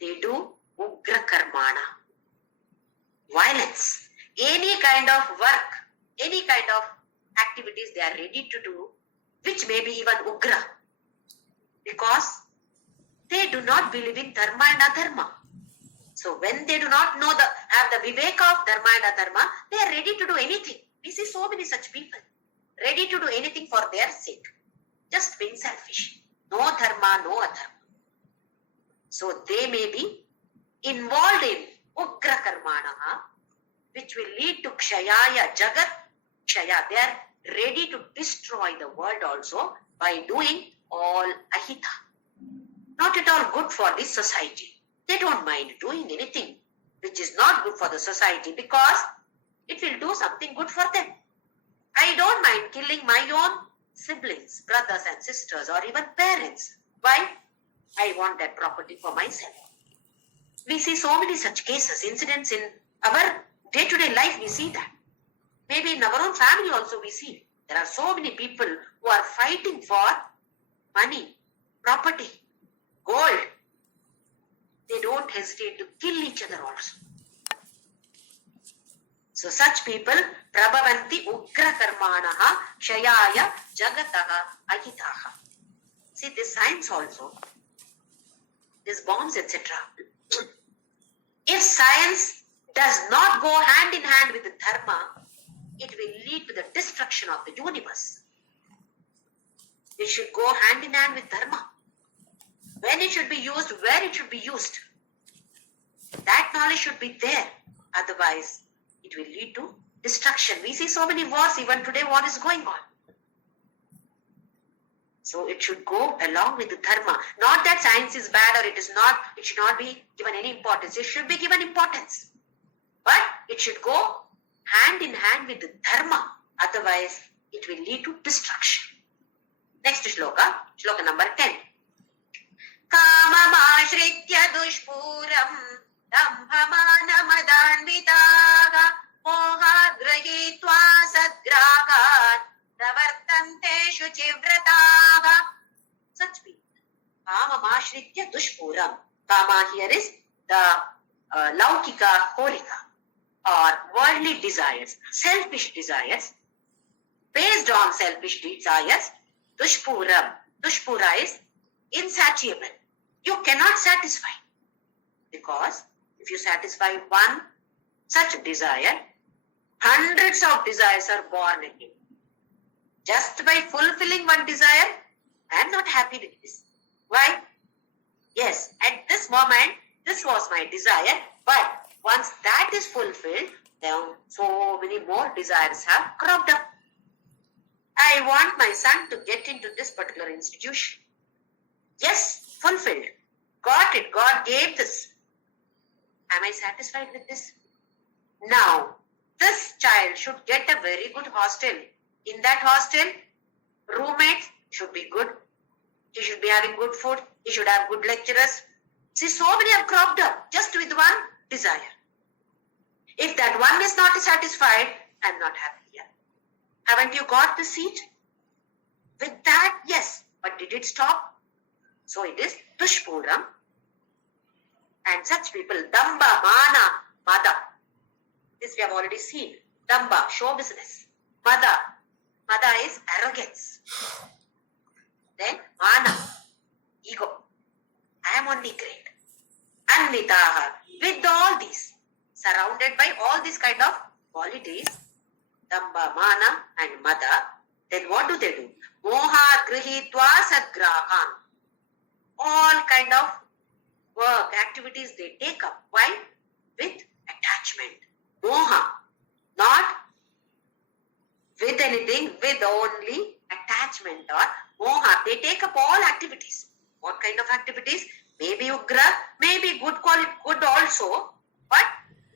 They do ugra karmana, violence. Any kind of work, any kind of activities they are ready to do, which may be even ugra, because they do not believe in dharma and adharma. So when they do not know have the viveka of dharma and adharma, they are ready to do anything. We see so many such people, ready to do anything for their sake, just being selfish. No dharma, no adharma. So they may be involved in ugra karmanaha, which will lead to kshayaya jagat kshaya. They are ready to destroy the world also by doing all ahita. Not at all good for this society. They don't mind doing anything which is not good for the society because it will do something good for them. I don't mind killing my own siblings, brothers and sisters, or even parents. Why? I want that property for myself. We see so many such cases, incidents in our day-to-day life. We see that. Maybe in our own family also we see. There are so many people who are fighting for money, property, gold. They don't hesitate to kill each other also. So such people, prabhavanti ugra karmanaha shayaya jagataha ahitaha. See this science also, these bombs, etc. If science does not go hand in hand with the dharma, it will lead to the destruction of the universe. It should go hand in hand with dharma. When it should be used, where it should be used. That knowledge should be there. Otherwise, it will lead to destruction. We see so many wars, even today war is going on. So it should go along with the dharma. Not that science is bad or it should not be given any importance. It should be given importance. But it should go hand in hand with the dharma. Otherwise, it will lead to destruction. Next shloka, shloka number 10. Kamamashritya dushpuram dambhamanamadhanvitaha mohagrahitva sadgrahan pravartante shuchivrataha. Such people. Kamamashritya dushpuram. Kama here is the laukika holika, or worldly desires, selfish desires. Based on selfish desires, dushpuram. Dushpura is insatiable. you cannot satisfy. Because if you satisfy one such desire, hundreds of desires are born in you. Just by fulfilling one desire, I am not happy with this. Why? Yes, at this moment, this was my desire, but once that is fulfilled, then so many more desires have cropped up. I want my son to get into this particular institution. Yes, fulfilled. Got it. God gave this. Am I satisfied with this? Now, this child should get a very good hostel. In that hostel, roommates should be good. He should be having good food. He should have good lecturers. See, so many have cropped up just with one desire. If that one is not satisfied, I am not happy here. Haven't you got the seat? With that, yes. But did it stop? So it is Dushpuram. And such people, Damba, Mana, Mada. This we have already seen. Damba, show business. Mada. Mada is arrogance. Then Mana, ego. I am only great. Anvitaha. With all these, surrounded by all these kind of qualities, Damba, Mana and Mada, then what do? Moha grihitva sadgrahan. All kind of work, activities they take up. Why? With attachment. Moha. Not with anything, with only attachment or moha. They take up all activities. What kind of activities? Maybe ugra, maybe good quality, good also. But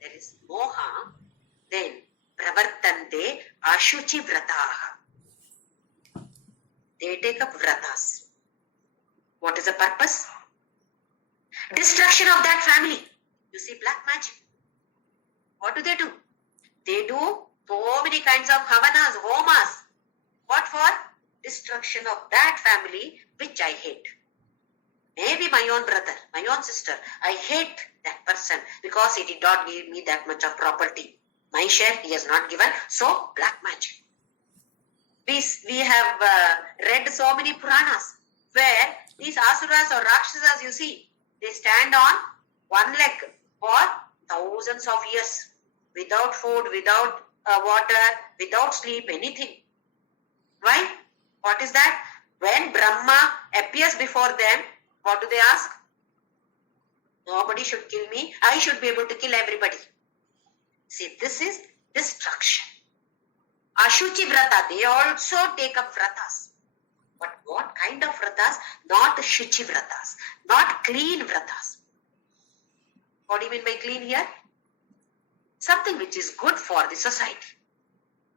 there is moha. Then pravartante ashuchi vrataha. They take up vratas. What is the purpose? Destruction of that family. You see, black magic. What do? They do so many kinds of havanas, homas. What for? Destruction of that family which I hate. Maybe my own brother, my own sister. I hate that person because he did not give me that much of property. My share he has not given. So, black magic. We have read so many Puranas where these asuras or rakshasas, you see, they stand on one leg for thousands of years without food, without water, without sleep, anything. Why? What is that? When Brahma appears before them, what do they ask? Nobody should kill me. I should be able to kill everybody. See, this is destruction. Ashuchi vrata, they also take up vratas. But what kind of vratas? Not shuchi vratas, not clean vratas. What do you mean by clean here? Something which is good for the society,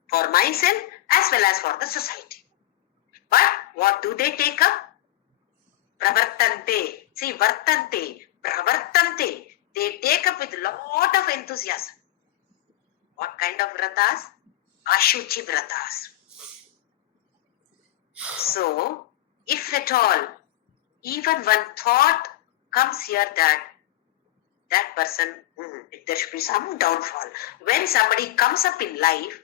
for myself as well as for the society. But what do they take up? Pravartante. See, vartante, pravartante. They take up with lot of enthusiasm. What kind of vratas? Ashuchi vratas. So, if at all, even one thought comes here that person, there should be some downfall. When somebody comes up in life,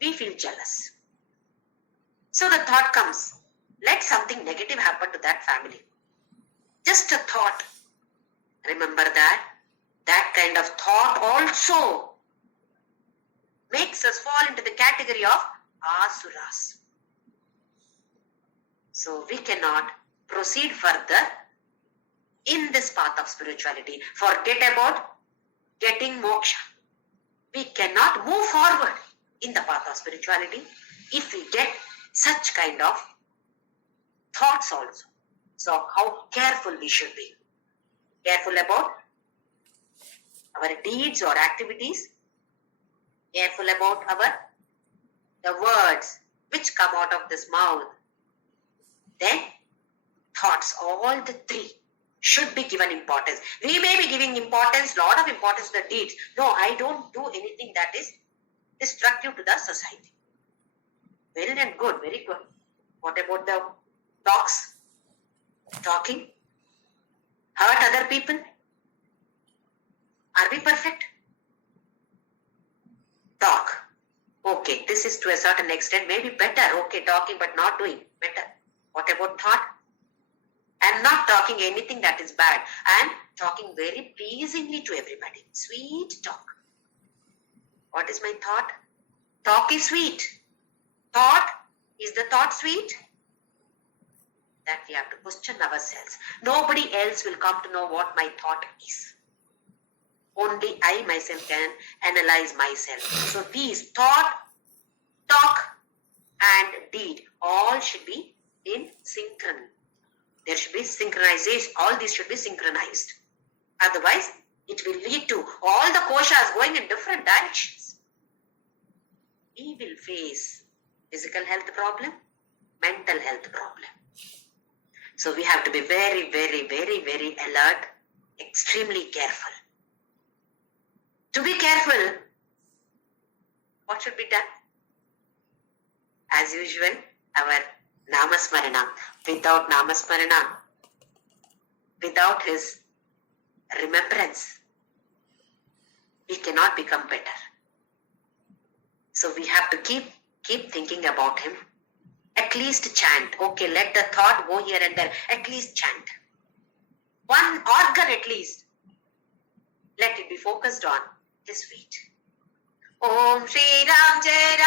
we feel jealous. So the thought comes, let something negative happen to that family. Just a thought. Remember that. That kind of thought also makes us fall into the category of asuras. So we cannot proceed further in this path of spirituality. Forget about getting moksha. We cannot move forward in the path of spirituality if we get such kind of thoughts also. So how careful we should be. Careful about our deeds or activities. Careful about the words which come out of this mouth. Then thoughts, all the three should be given importance. We may be giving importance, lot of importance to the deeds. No, I don't do anything that is destructive to the society. Well and good, very good. What about the talks? Talking? Hurt other people? Are we perfect? Talk. Okay, this is to a certain extent maybe better. Okay, talking but not doing. Better. What about thought? I am not talking anything that is bad. I am talking very pleasingly to everybody. Sweet talk. What is my thought? Talk is sweet. Thought, is the thought sweet? That we have to question ourselves. Nobody else will come to know what my thought is. Only I myself can analyze myself. So these thought, talk and deed all should be in synchron. There should be synchronization. All these should be synchronized. Otherwise, it will lead to all the koshas going in different directions. We will face physical health problem, mental health problem. So we have to be very, very, very, very alert, extremely careful. To be careful, what should be done? As usual, our Namasmarana. Without Namasmarana, without his remembrance, we cannot become better. So we have to keep thinking about him. At least chant. Okay, let the thought go here and there. At least chant. One organ at least. Let it be focused on his feet. Om Shri Ram Jai Ram.